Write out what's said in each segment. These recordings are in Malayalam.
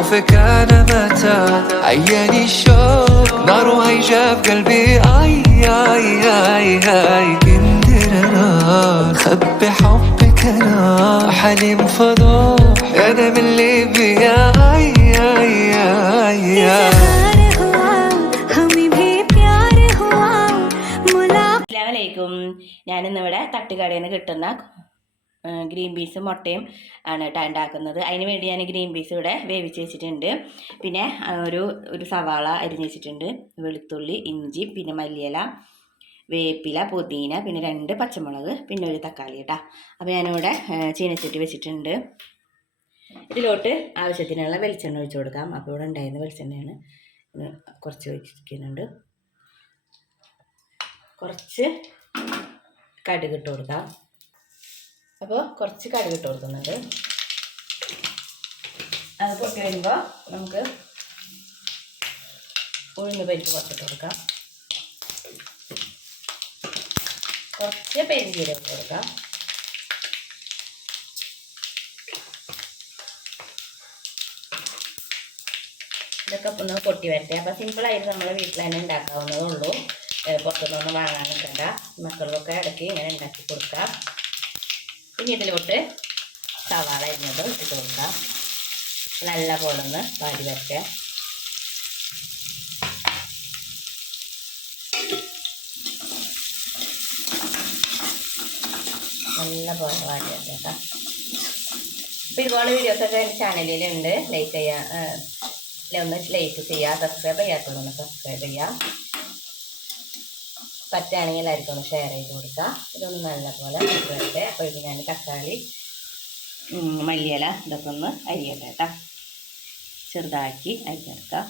خوفك انا متى عياني شوق نار وهي جاب قلبي اي اي اي اي كندر انا خبي حبك انا حليم فضوح انا من ليبيا اي اي اي اي ഞാനിന്നിവിടെ തട്ടുകടയിൽ നിന്ന് കിട്ടുന്ന ഗ്രീൻ പീസും മുട്ടയും ആണ് കേട്ടോ ഉണ്ടാക്കുന്നത് അതിന് വേണ്ടി ഞാൻ ഗ്രീൻ പീസ് ഇവിടെ വേവിച്ച് വെച്ചിട്ടുണ്ട്. പിന്നെ ഒരു ഒരു സവാള അരിഞ്ഞ് വെച്ചിട്ടുണ്ട്. വെളുത്തുള്ളി ഇഞ്ചി പിന്നെ മല്ലിയില വേപ്പില പുതിന പിന്നെ രണ്ട് പച്ചമുളക് പിന്നെ ഒരു തക്കാളി കേട്ടോ അപ്പോൾ ഞാനിവിടെ ചീനച്ചട്ടി വെച്ചിട്ടുണ്ട്. ഇതിലോട്ട് ആവശ്യത്തിനുള്ള വെളിച്ചെണ്ണ ഒഴിച്ചു കൊടുക്കാം. അപ്പോൾ ഇവിടെ ഉണ്ടായിരുന്ന വെളിച്ചെണ്ണയാണ്. കുറച്ച് ഒഴിച്ചിരിക്കുന്നുണ്ട്. കുറച്ച് കടുക് ഇട്ട് കൊടുക്കാം. അപ്പോൾ കുറച്ച് കടുക് ഇട്ട് കൊടുക്കുന്നുണ്ട്. അത് പൊട്ടി വരുമ്പോൾ നമുക്ക് ഉഴുന്ന് പരിപ്പ് കുറച്ചിട്ട് കൊടുക്കാം. കുറച്ച് പെരിഞ്ചീരകം കൊടുക്കാം. ഇതൊക്കെ ഒന്ന് പൊട്ടി വരട്ടെ. അപ്പോൾ സിമ്പിളായിട്ട് നമ്മൾ വീട്ടിൽ തന്നെ ഉണ്ടാക്കാവുന്നതേ ഉള്ളൂ. പുറത്തുനിന്നൊന്നും വാങ്ങാൻ നിൽക്കണ്ട മക്കൾക്കൊക്കെ ഇടയ്ക്ക് ഇങ്ങനെ ഉണ്ടാക്കി കൊടുക്കാം. ഇനി ഇതിലോട്ട് സവാള അരിഞ്ഞത് ഇട്ട് കൊടുക്കാം നല്ല പോലെ ഒന്ന് വാരി വരട്ടെ നല്ല പോലെ വാടി കേട്ടോ. അപ്പോൾ ഇതുപോലെ വീഡിയോസൊക്കെ എന്റെ ചാനലിലുണ്ട് ലൈക്ക് ചെയ്യാൻ ഒന്ന് ലൈക്ക് ചെയ്യുക സബ്സ്ക്രൈബ് ചെയ്യാത്തതൊന്ന് സബ്സ്ക്രൈബ് ചെയ്യുക പറ്റുകയാണെങ്കിൽ എല്ലാവർക്കും ഒന്ന് ഷെയർ ചെയ്ത് കൊടുക്കുക ഇതൊന്ന് നല്ലപോലെ വരട്ടെ. അപ്പോൾ ഇത് ഞാൻ തക്കാളി മല്ലിയില ഇതൊക്കെ ഒന്ന് അരിയട്ടെ കേട്ടോ. ചെറുതാക്കി അരിഞ്ഞെടുക്കാം.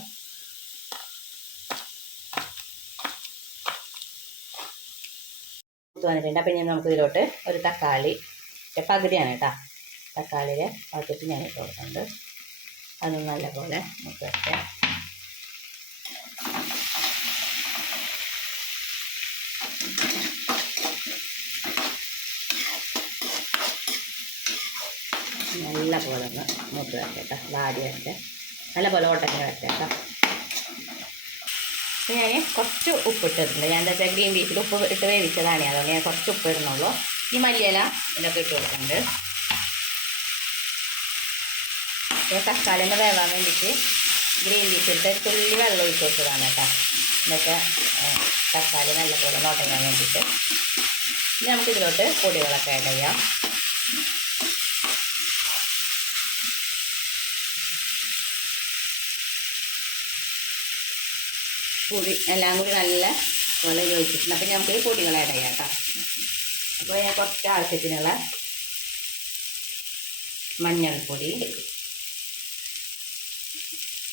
ഇത് വന്നിട്ടുണ്ട്. അപ്പം ഞാൻ നമുക്ക് ഇതിലോട്ട് ഒരു തക്കാളി പകുതിയാണ് കേട്ടോ. തക്കാളിയുടെ പകുതി ഞാൻ ഇട്ട് കൊടുക്കുന്നുണ്ട്. അത് നല്ലപോലെ നമുക്ക് വരട്ടെ. നല്ല പോലെ ഒന്ന് മൂത്ത് വരട്ടെ വാടി വരട്ടെ നല്ല പോലെ ഓട്ടൊക്കെ വരട്ടെ കേട്ടോ ഞാൻ കുറച്ച് ഉപ്പ് ഇട്ടിട്ടുണ്ട്. ഞാൻ എന്താ ഗ്രീൻ പീസിൽ ഉപ്പ് ഇട്ട് വേവിച്ചതാണ്. അതുകൊണ്ട് ഞാൻ കുറച്ച് ഉപ്പ് ഇടുന്നുള്ളൂ. ഈ മല്ലിയില ഇതൊക്കെ ഇട്ട് കൊടുക്കുന്നുണ്ട്. തക്കാളി ഒന്ന് വേവാൻ വേണ്ടിയിട്ട് ഗ്രീൻ ഒരു തുള്ളി വെള്ളം ഒഴിച്ച് കൊടുത്തതാണ് കേട്ടോ. എന്നൊക്കെ തക്കാളി നല്ലപോലെ നോട്ടങ്ങാൻ വേണ്ടിയിട്ട്. ഇനി നമുക്ക് ഇതിലോട്ട് പൊടികളൊക്കെ ആഡ് ചെയ്യാം. പൊടി എല്ലാം കൂടി നല്ല പോലെ യോജിച്ചിട്ടുണ്ട് അപ്പം പൊടികൾ ആഡ് ചെയ്യാം കേട്ടോ അപ്പോൾ ഞാൻ കുറച്ച് ആവശ്യത്തിനുള്ള മഞ്ഞൾപ്പൊടി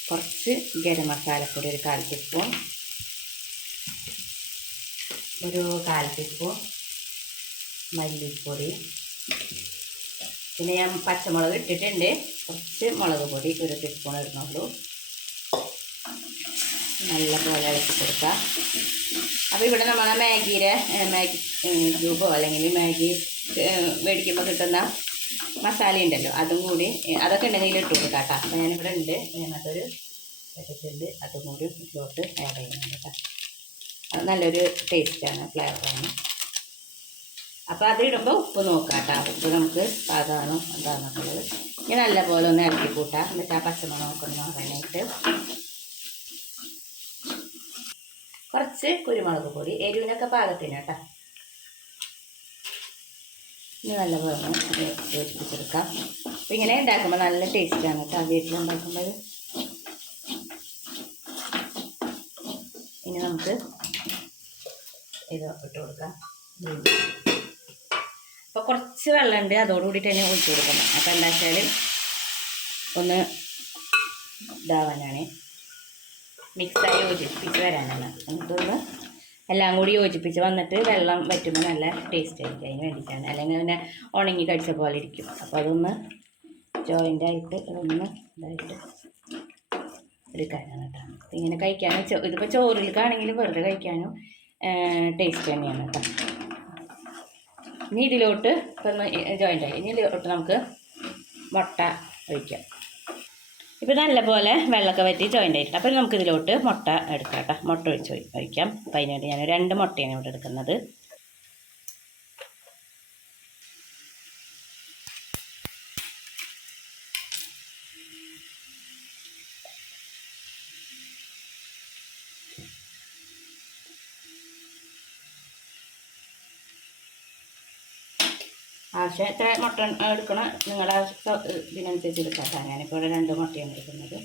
കുറച്ച് ഗരം മസാലപ്പൊടി ഒരു കാൽ ടീസ്പൂൺ ഒരു കാൽ ടീസ്പൂൺ മല്ലിപ്പൊടി പിന്നെ ഞാൻ പച്ചമുളക് ഇട്ടിട്ടുണ്ട്. കുറച്ച് മുളക് പൊടി ഒരു ടീസ്പൂൺ ഇടുന്നുള്ളൂ. നല്ല പോലെ ഇളക്കി കൊടുക്കുക. അപ്പോൾ ഇവിടെ നമ്മൾ മാഗിയുടെ മാഗി ക്യൂബോ അല്ലെങ്കിൽ മാഗി മേടിക്കുമ്പോൾ കിട്ടുന്ന മസാല ഉണ്ടല്ലോ അതും കൂടി അതൊക്കെ ഉണ്ടെങ്കിൽ ഇട്ട് കൊടുക്കാം കേട്ടോ. അപ്പോൾ ഞാനിവിടെ ഉണ്ട്. അതിനകത്തൊരു പാക്കറ്റുണ്ട് അതും കൂടി ഇതിലോട്ട് ആഡ് ചെയ്യുന്നുണ്ട് കേട്ടോ. അത് നല്ലൊരു ടേസ്റ്റാണ് ഫ്ലേവറാണ് അപ്പോൾ അത് ഇടുമ്പോൾ ഉപ്പ് നോക്കാം കേട്ടോ. ഉപ്പ് നമുക്ക് സാധാരണ എന്താണെന്നുള്ളത് ഇനി നല്ല പോലെ ഒന്ന് ഇറക്കി കൂട്ടാം. എന്നിട്ട് ആ പച്ചമുളകൊക്കെ ഒന്ന് മാറാനായിട്ട് കുറച്ച് കുരുമുളക് പൊടി എരിവിനൊക്കെ പാകത്തിന് കേട്ടോ. ഇനി നല്ലപോലെ ഒന്ന് യോജിപ്പിച്ചെടുക്കാം. അപ്പം ഇങ്ങനെ ഉണ്ടാക്കുമ്പോൾ നല്ല ടേസ്റ്റാണ് കേട്ടോ വീട്ടിലുണ്ടാക്കുമ്പോൾ. ഇനി നമുക്ക് ഇത് ഇട്ട് കൊടുക്കാം. അപ്പോൾ കുറച്ച് വെള്ളമുണ്ട് അതോടുകൂടിയിട്ട് തന്നെ ഒഴിച്ച് കൊടുക്കണം. അപ്പോൾ എന്താ വെച്ചാൽ ഒന്ന് ഇതാവാനാണ്. മിക്സായി യോജിപ്പിച്ച് വരാനാണ്. നമുക്കൊന്ന് എല്ലാം കൂടി യോജിപ്പിച്ച് വന്നിട്ട് വെള്ളം വറ്റുമ്പോൾ നല്ല ടേസ്റ്റ് ആയിരിക്കും അതിന് വേണ്ടിയിട്ടാണ്. അല്ലെങ്കിൽ പിന്നെ ഉണങ്ങി കഴിച്ച പോലെ ഇരിക്കും. അപ്പോൾ അതൊന്ന് ജോയിന്റ് ആയിട്ട് ഒന്ന് ഇതായിട്ട് എടുക്കാനാണ് കേട്ടോ. ഇങ്ങനെ കഴിക്കാനും ചോ ഇതിപ്പോൾ ചോറിലേക്കാണെങ്കിലും വെറുതെ കഴിക്കാനും ടേസ്റ്റ് തന്നെയാണ് കേട്ടോ. ഇനി ഇതിലോട്ട് ഇപ്പം ജോയിന്റ് ആയി. ഇനി ഇതിലോട്ട് നമുക്ക് മുട്ട ഒഴിക്കാം. ഇപ്പോൾ നല്ലപോലെ വെള്ളമൊക്കെ വറ്റി ജോയിന്റ് ആയിട്ട് അപ്പോൾ നമുക്കിതിലോട്ട് മുട്ട എടുക്കാം കേട്ടോ. മുട്ട ഒഴിച്ച് ഒഴി- ഒഴിക്കാം. അപ്പോൾ അതിനുവേണ്ടി ഞാൻ രണ്ട് മുട്ടയാണ് ഇവിടെ എടുക്കുന്നത്. ആവശ്യം എത്ര മുട്ട എടുക്കണം നിങ്ങളുടെ ഇതിനനുസരിച്ച് എടുക്കാം ഞാനിപ്പോൾ ഇവിടെ രണ്ട് മുട്ടയാണ് എടുക്കുന്നത്.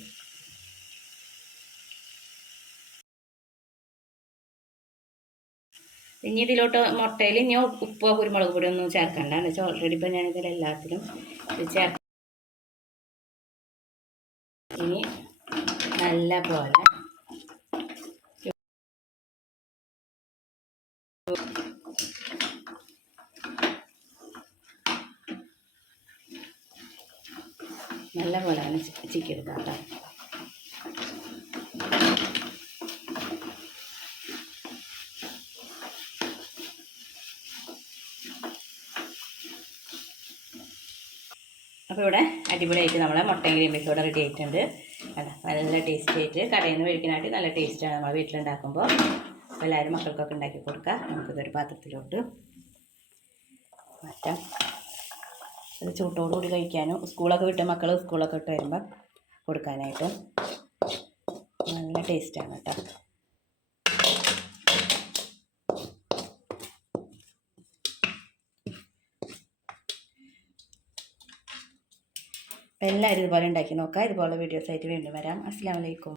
ഇനി ഇതിലോട്ട് മുട്ടയിൽ ഇനി ഉപ്പ് കുരുമുളക് പൊടി ഒന്നും ചേർക്കണ്ട. എന്ന് വെച്ചാൽ ഓൾറെഡി ഇപ്പം ഞാനിതിൽ എല്ലാത്തിലും ചേർക്ക ഇനി നല്ല പോലെ നല്ല പോലെ തന്നെ ചിക്കി എടുക്കാം കേട്ടോ അപ്പോൾ ഇവിടെ അടിപൊളിയായിട്ട് നമ്മളെ മുട്ടയും ഗ്രീൻ പീസും ഇവിടെ റെഡി ആയിട്ടുണ്ട്. കേട്ടോ നല്ല ടേസ്റ്റ് ആയിട്ട് കടയിൽ നിന്ന് മേടിക്കാനായിട്ട് നല്ല ടേസ്റ്റാണ് നമ്മൾ വീട്ടിലുണ്ടാക്കുമ്പോൾ അപ്പോൾ എല്ലാവരും മക്കൾക്കൊക്കെ ഉണ്ടാക്കി കൊടുക്കുക നമുക്കിതൊരു പാത്രത്തിലോട്ട് മാറ്റാം. ഇത് ചൂട്ടോടു കൂടി കഴിക്കാനും സ്കൂളൊക്കെ വിട്ട് മക്കൾ സ്കൂളൊക്കെ വിട്ട് വരുമ്പോൾ കൊടുക്കാനായിട്ട്. നല്ല ടേസ്റ്റാണ് കേട്ടോ എല്ലാവരും ഇതുപോലെ ഉണ്ടാക്കി നോക്കാം. ഇതുപോലെ വീഡിയോസ് ആയിട്ട് വീണ്ടും വരാം. അസ്സാം വലൈക്കും